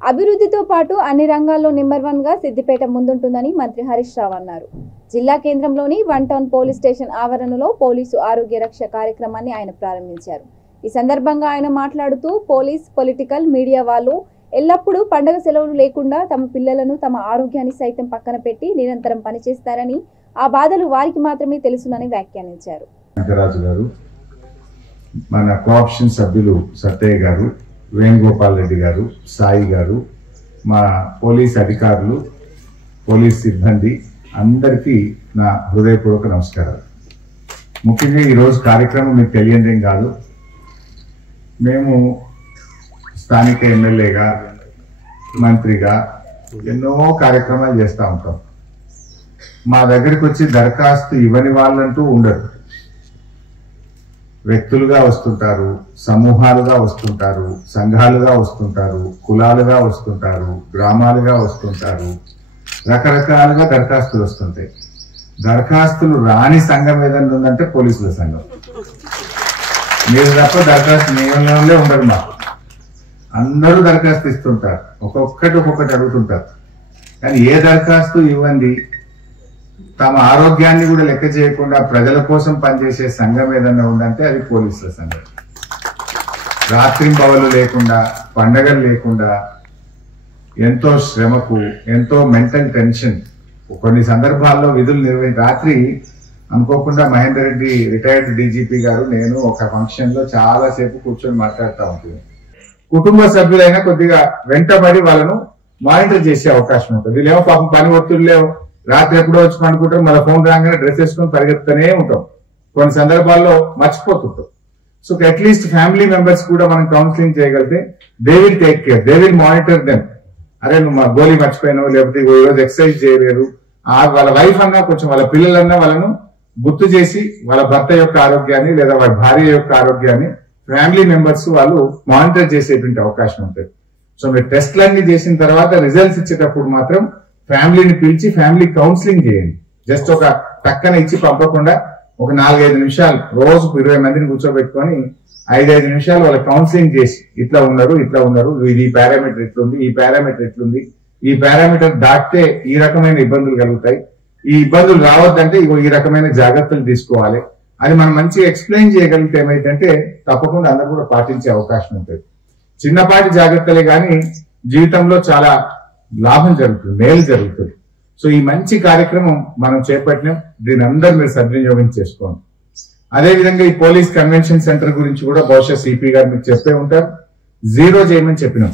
అభివృద్ధితో పాటు అన్ని రంగాల్లో నెంబర్ 1 గా సిద్దిపేట ముందుంటుందని మంత్రి హరీష్ రావు అన్నారు. జిల్లా కేంద్రంలోని 1 టౌన్ పోలీస్ స్టేషన్ ఆవరణలో పోలీసు ఆరోగ్య రక్ష కార్యక్రమాన్ని ఆయన ప్రారంభించారు. ఈ సందర్భంగా ఆయన మాట్లాడుతూ పోలీస్, పొలిటికల్, మీడియా వాళ్ళు ఎల్లప్పుడూ పండగ సెలవులు లేకుండా తమ పిల్లలను తమ ఆరోగ్యాన్ని సైతం పక్కన పెట్టి నిరంతరం పనిచేస్తారని, ఆ బాధలు వారికి మాత్రమే తెలుసునని వ్యాఖ్యానించారు. మన కోఆప్షన్ సభ్యులు సత్తయ్య గారు, వేణుగోపాల్ రెడ్డి గారు, సాయి గారు, మా పోలీస్ అధికారులు, పోలీస్ సిబ్బంది అందరికీ నా హృదయపూర్వక నమస్కారాలు. ముఖ్యంగా ఈరోజు కార్యక్రమం మీకు తెలియదేం కాదు. మేము స్థానిక ఎమ్మెల్యేగా, మంత్రిగా ఎన్నో కార్యక్రమాలు చేస్తూ ఉంటాం. మా దగ్గరికి వచ్చి దరఖాస్తు ఇవ్వని వాళ్ళంటూ ఉండరు. వ్యక్తులుగా వస్తుంటారు, సమూహాలుగా వస్తుంటారు, సంఘాలుగా వస్తుంటారు, కులాలుగా వస్తుంటారు, గ్రామాలుగా వస్తుంటారు. రకరకాలుగా దరఖాస్తులు వస్తుంటాయి. దరఖాస్తులు రాని సంఘం ఏదైనా ఉందంటే పోలీసుల సంఘం. మీరు తప్ప దరఖాస్తు నియమంలో ఉండదు. మాకు అందరూ దరఖాస్తు ఇస్తుంటారు, ఒక్కొక్కటి అడుగుతుంటారు. కానీ ఏ దరఖాస్తు ఇవ్వండి, తమ ఆరోగ్యాన్ని కూడా లెక్క చేయకుండా ప్రజల కోసం పనిచేసే సంఘం ఏదన్నా ఉందంటే అది పోలీసుల సంఘం. రాత్రింబవలు లేకుండా, పండగలు లేకుండా ఎంతో శ్రమకు, ఎంతో మెంటల్ టెన్షన్, కొన్ని సందర్భాల్లో విధులు రాత్రి అనుకోకుండా మహేందర్ రెడ్డి రిటైర్డ్ డీజీపీ గారు, నేను ఒక ఫంక్షన్ లో చాలా సేపు కూర్చొని మాట్లాడుతూ ఉంటుంది. కుటుంబ సభ్యులైనా కొద్దిగా వెంటబడి వాళ్ళను మానిటర్ చేసే అవకాశం ఉంటుంది. వీళ్ళేమో పాపం పని ఒత్తిడి లేవు, రాత్రి ఎప్పుడో వచ్చి పండుకుంటారు, మళ్ళీ ఫోన్ రాగానే డ్రెస్ వేసుకొని పరిగెత్తుతూనే ఉంటాం. కొన్ని సందర్భాల్లో మర్చిపోతుంటాం. సో అట్లీస్ట్ ఫ్యామిలీ మెంబర్స్ కూడా మనం కౌన్సిలింగ్ చేయగలిగితే they will take care, they will monitor them. అరే నువ్వు మా గోళీ మర్చిపోయినావు, లేకపోతే ఈరోజు ఎక్సర్సైజ్ చేయలేదు, వాళ్ళ వైఫ్ అన్నా కొంచెం వాళ్ళ పిల్లలన్నా వాళ్ళను గుర్తు చేసి వాళ్ళ భర్త యొక్క ఆరోగ్యాన్ని లేదా వాళ్ళ భార్య యొక్క ఆరోగ్యాన్ని ఫ్యామిలీ మెంబర్స్ వాళ్ళు మానిటర్ చేసేటువంటి అవకాశం ఉంటుంది. సో మీరు టెస్ట్లన్నీ చేసిన తర్వాత రిజల్ట్స్ ఇచ్చేటప్పుడు మాత్రం ఫ్యామిలీని పిలిచి ఫ్యామిలీ కౌన్సిలింగ్ చేయండి. జస్ట్ ఒక పక్కన ఇచ్చి పంపకుండా ఒక 4-5 నిమిషాలు రోజుకు 20 మందిని కూర్చోబెట్టుకొని 5-5 నిమిషాలు వాళ్ళ కౌన్సిలింగ్ చేసి ఇట్లా ఉన్నారు, ఈ పారామీటర్ ఇట్లుంది, ఈ పారామీటర్ ఇట్లుంది, ఈ పారామీటర్ దాటితే ఈ రకమైన ఇబ్బందులు కలుగుతాయి, ఈ ఇబ్బందులు రావద్దంటే ఈ రకమైన జాగ్రత్తలు తీసుకోవాలి అని మనం మంచిగా ఎక్స్ప్లెయిన్ చేయగలిగితే ఏమైందంటే తప్పకుండా అందరూ కూడా పాటించే అవకాశం ఉంటుంది. చిన్నపాటి జాగ్రత్తలే కానీ జీవితంలో చాలా లాభం జరుగుతుంది, మేలు జరుగుతుంది. సో ఈ మంచి కార్యక్రమం మనం చేపట్టినాం, దీని అందరూ మీరు సద్వినియోగం చేసుకోండి. అదేవిధంగా ఈ పోలీస్ కన్వెన్షన్ సెంటర్ గురించి కూడా బహుశా సిపి గారు మీకు చెప్పే ఉంటారు. 0 చేయమని చెప్పినాం.